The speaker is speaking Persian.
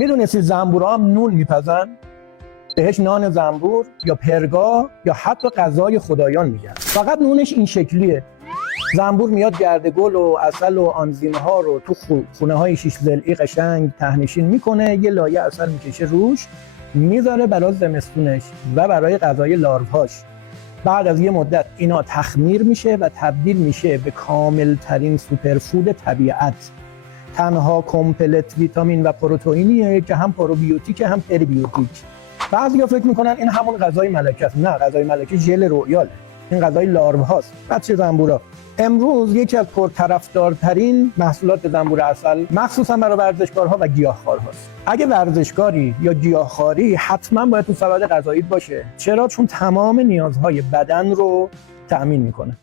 میدونستید زنبورا هم نون میپزن؟ بهش نان زنبور یا پرگاه یا حتی غذای خدایان میگن. فقط نونش این شکلیه. زنبور میاد گردگل و عسل و آنزیم ها رو تو خونه های 6 ضلعی قشنگ تهنشین میکنه، یه لایه عسل میکشه روش، میذاره برای زمستونش و برای غذای لاروهاش. بعد از یه مدت اینا تخمیر میشه و تبدیل میشه به کامل ترین سوپرفود طبیعت. تنها کمپلت ویتامین و پروتئینیه که هم پروبیوتیک هم پریبیوتیک. بعضیا فکر میکنن این همون غذای ملکه است. نه، غذای ملکه ژل رویاله. این غذای لاروه هاست. بچه زنبورا. امروز یکی از پرطرفدارترین محصولات زنبور عسل مخصوصا برای ورزشکارها و گیاهخوارهاست. اگه ورزشکاری یا گیاهخواری حتما باید تو سبد غذاییت باشه. چرا؟ چون تمام نیازهای بدن رو تأمین میکنه.